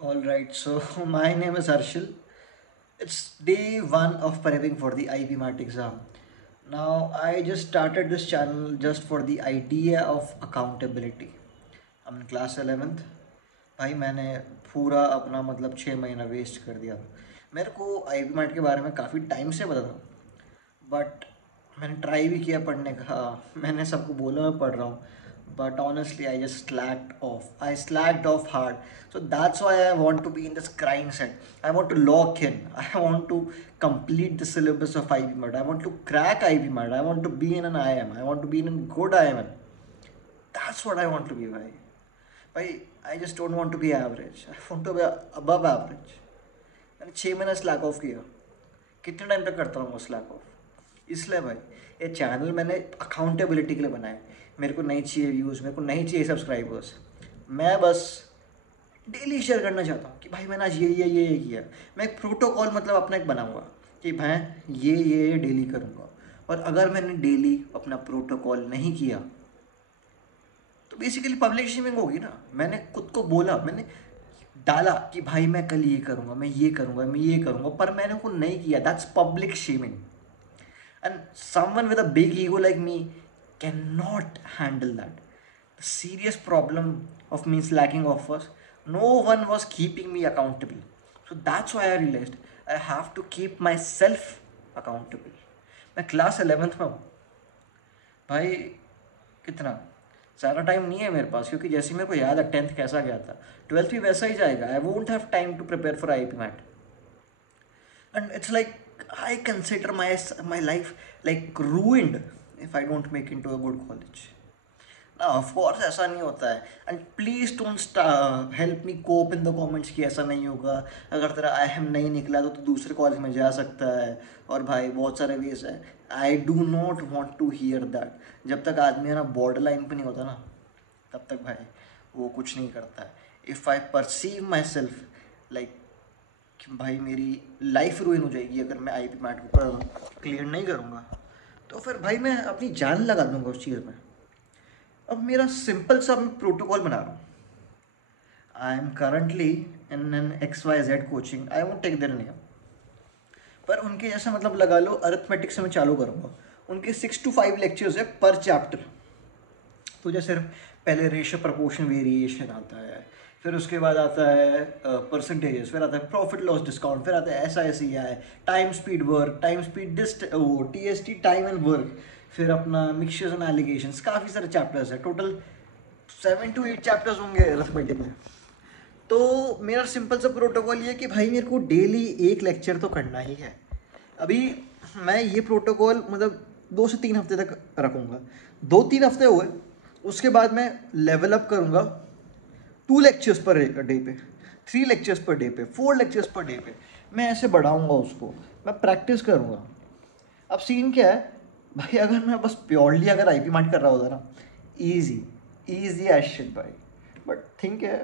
All right, so my name is Harshil. It's day one of prepping for the IB MAT exam. Now, I just started this channel just for the idea of accountability. I'm in class 11th. भाई मैंने पूरा अपना मतलब 6 महीना waste कर दिया। मेरे को IB MAT के बारे में काफ़ी टाइम से पता था, बट मैंने ट्राई भी किया पढ़ने का। मैंने सबको बोला मैं पढ़ रहा हूँ, but honestly I just slacked off hard. So that's why I want to be in this grind set. I want to lock in. I want to complete the syllabus of IB MAT. I want to crack IB MAT. I want to be in an IM. I want to be in a good IMN. That's what I want to be, भाई I just don't want to be average. I want to be above average. मैंने 6 महीना slack of किया। कितने time तक करता हूँ वो slack of? इसलिए भाई ये चैनल मैंने अकाउंटेबिलिटी के लिए बनाया है। मेरे को नहीं चाहिए व्यूज़, मेरे को नहीं चाहिए सब्सक्राइबर्स। मैं बस डेली शेयर करना चाहता हूँ कि भाई मैंने आज ये किया। मैं एक प्रोटोकॉल मतलब अपना एक बनाऊँगा कि भाई ये डेली करूँगा। और अगर मैंने डेली अपना प्रोटोकॉल नहीं किया तो बेसिकली पब्लिक शेमिंग होगी ना। मैंने खुद को बोला, मैंने डाला कि भाई मैं कल ये करूँगा, मैं ये करूँगा, मैं ये करूँगा, पर मैंने वो नहीं किया। That's public shaming. And someone with a big ego like me cannot handle that. The serious problem of me slacking off was no one was keeping me accountable. So that's why I realized I have to keep myself accountable. मैं class 11th में हूँ भाई। कितना ज़्यादा time नहीं है मेरे पास, क्योंकि जैसे मेरे को याद है 10th कैसा गया था, 12th भी वैसा ही जाएगा। I won't have time to prepare for IIT MAT. And it's like I consider my life like ruined if I don't make into a good college. Now of course ऐसा नहीं होता है, and please don't help me cope in the comments कि ऐसा नहीं होगा। अगर तेरा IIM नहीं निकला तो तू दूसरे कॉलेज में जा सकता है, और भाई बहुत सारे वेज है। I do not want to hear that. जब तक आदमी है ना बॉर्डर लाइन पे नहीं होता ना, तब तक भाई वो कुछ नहीं करता है। If I perceive my self like कि भाई मेरी लाइफ रुइन हो जाएगी अगर मैं IIT मैट को क्लियर नहीं करूँगा, तो फिर भाई मैं अपनी जान लगा दूंगा उस चीज़ में। अब मेरा सिंपल सा मैं प्रोटोकॉल बना रहा हूँ। I am currently in an XYZ coaching. I won't take their name, पर उनके जैसा मतलब लगा लो अरिथमेटिक से मैं चालू करूँगा। उनके 6 to 5 लेक्चर्स है पर चैप्टर। तो जैसे पहले रेशियो प्रपोर्शन वेरिएशन आता है, फिर उसके बाद आता है परसेंटेजेस, फिर आता है प्रॉफिट लॉस डिस्काउंट, फिर आता है SICI, time speed work, time speed डिस्ट वो TST टाइम एंड वर्क, फिर अपना मिक्सचर्स एंड एलिगेशंस। काफ़ी सारे चैप्टर्स है, टोटल 7 to 8 चैप्टर्स होंगे अरिथमेटिक में। तो मेरा सिंपल सा प्रोटोकॉल ये कि भाई मेरे को डेली एक लेक्चर तो करना ही है। अभी मैं ये प्रोटोकॉल मतलब 2 से 3 हफ्ते तक रखूँगा। 2-3 हफ्ते हुए उसके बाद मैं लेवल अप करूँगा 2 लेक्चर्स पर डे पे, 3 लेक्चर्स पर डे पे, 4 लेक्चर्स पर डे पे। मैं ऐसे बढ़ाऊँगा उसको, मैं प्रैक्टिस करूँगा। अब सीन क्या है भाई, अगर मैं बस प्योरली अगर IIT मैट कर रहा होता ना, ईजी ईजी एज शिट भाई। बट थिंक है,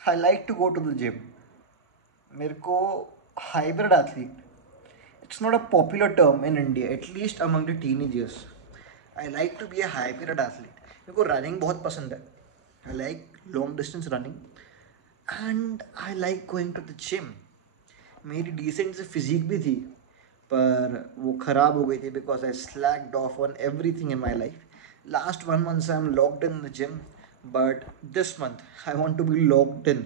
I like to go to the gym. मेरे को hybrid athlete, it's not a popular term in India, at least among the teenagers. I like to be a hybrid athlete. मेरे को running बहुत पसंद है। I like long distance running and I like going to the gym. मेरी decent से physique भी थी, पर वो ख़राब हो गई थी because I slacked off on everything in my life. Last 1 month से I am locked in the gym, but this month I want to be locked in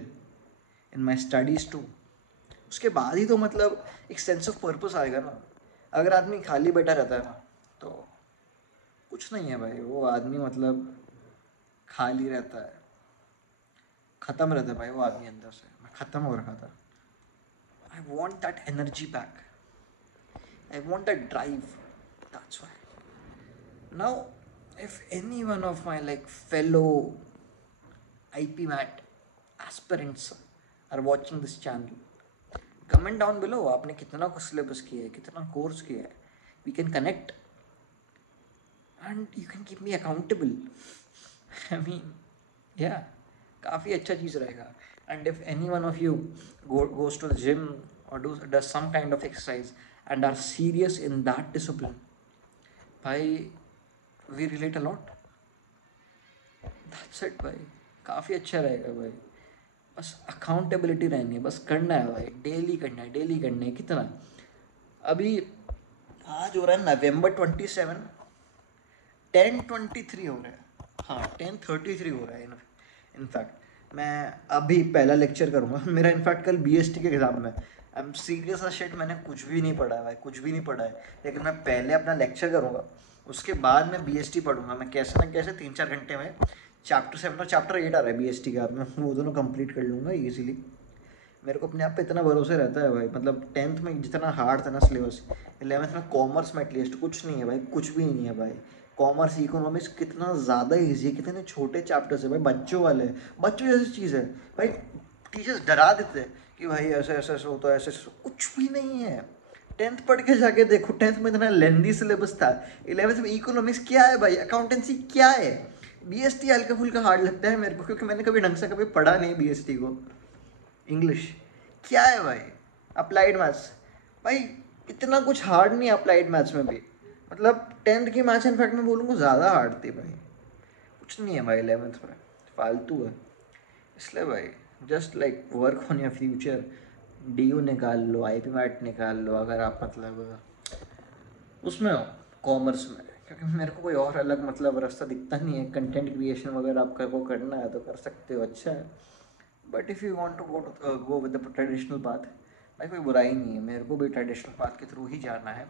my studies too. उसके बाद ही तो मतलब एक सेंस ऑफ पर्पस आएगा ना। अगर आदमी खाली बैठा रहता है ना, तो कुछ नहीं है भाई। वो आदमी मतलब खाली रहता है, ख़त्म रहता है भाई वो आदमी अंदर से। मैं ख़त्म हो रखा था। I want that energy back, I want that drive. That's why now if any one of my like fellow IP mat aspirants are watching this channel, comment down below आपने कितना कुछ सिलेबस किया है, कितना कोर्स किया है। We can connect and you can keep me accountable. I mean या काफ़ी अच्छा चीज़ रहेगा। And if any one of you goes to the gym और does some kind of exercise and are serious in that discipline, भाई we relate a lot. That's it भाई, काफ़ी अच्छा रहेगा भाई। बस अकाउंटेबिलिटी रहनी है, बस करना है भाई, डेली करना है, डेली करना है। कितना अभी आज हो रहा है November 27, 10:23 हो रहा है, हाँ 10:33 हो रहा है। इनफैक्ट मैं अभी पहला लेक्चर करूँगा मेरा। इनफैक्ट कल BST के एग्ज़ाम में आई एम सीरियस शिट, मैंने कुछ भी नहीं पढ़ा है भाई, कुछ भी नहीं पढ़ा है। लेकिन मैं पहले अपना लेक्चर करूँगा, उसके बाद मैं BST पढ़ूंगा। मैं कैसे ना कैसे 3-4 घंटे में चैप्टर 7 और चैप्टर 8 आ रहा है BST का, मैं वो दोनों कंप्लीट कर लूँगा ईजिली। मेरे को अपने आप पे इतना भरोसा रहता है भाई। मतलब 10th में जितना हार्ड था ना सिलेबस, 11th में कॉमर्स में एटलीस्ट कुछ नहीं है भाई, कुछ भी नहीं है भाई। कॉमर्स इकोनॉमिक्स कितना ज़्यादा ईजी है, कितने छोटे चैप्टर्स है भाई, बच्चों वाले, बच्चों जैसी चीज़ है भाई। टीचर्स डरा देते हैं कि भाई ऐसे ऐसे ऐसे होता है, ऐसे ऐसे, कुछ भी नहीं है। 10th पढ़ के जाके देखो, 10th में इतना लेंदी सिलेबस था, 11th में इकोनॉमिक्स क्या है भाई, अकाउंटेंसी क्या है। BST हल्का फुल्का हार्ड लगता है मेरे को, क्योंकि मैंने कभी ढंग से कभी पढ़ा नहीं BST को। इंग्लिश क्या है भाई, अप्लाइड मैथ्स भाई, इतना कुछ हार्ड नहीं है अप्लाइड मैथ्स में भी। मतलब 10th की मैथ्स इनफैक्ट मैं बोलूँगा ज़्यादा हार्ड थी भाई, कुछ नहीं है भाई 11th में, फालतू है। इसलिए भाई just like work on your future, DU निकाल लो, IP मैट निकाल लो अगर आप मतलब उसमें हो, कॉमर्स में। क्योंकि मेरे को कोई और अलग मतलब रास्ता दिखता नहीं है। कंटेंट क्रिएशन वगैरह आपका को करना है तो कर सकते हो, अच्छा है। But if you want to go with the traditional path, भाई कोई बुराई नहीं है, मेरे को भी ट्रेडिशनल पाथ के थ्रू ही जाना है।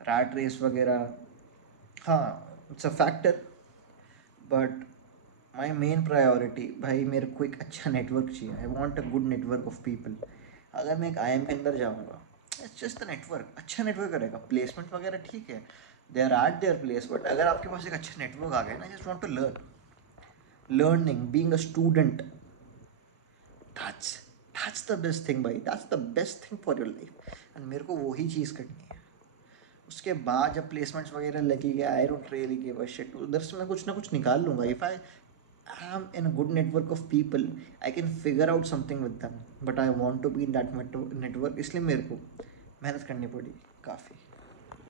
रैट रेस वगैरह, हाँ it's a factor, but my main priority भाई, मेरे को एक अच्छा नेटवर्क चाहिए। I want a good network of people. अगर मैं एक IIM के अंदर जाऊँगा, इट्स जस्ट द नेटवर्क, अच्छा नेटवर्क रहेगा, प्लेसमेंट वगैरह ठीक है, they are at their place. But अगर आपके पास एक अच्छा नेटवर्क आ गया ना, just want to learning, being a student, that's that's the best thing भाई, that's the best thing for your life। And मेरे को वही चीज़ करनी है। उसके बाद जब प्लेसमेंट्स वगैरह लगेगी, I don't really give a shit, उधर से मैं कुछ ना कुछ निकाल लूँगा। If I am in a good network of people, I can figure out something with them, but I want to be in that network, इसलिए मेरे को मेहनत करनी पड़ी काफ़ी।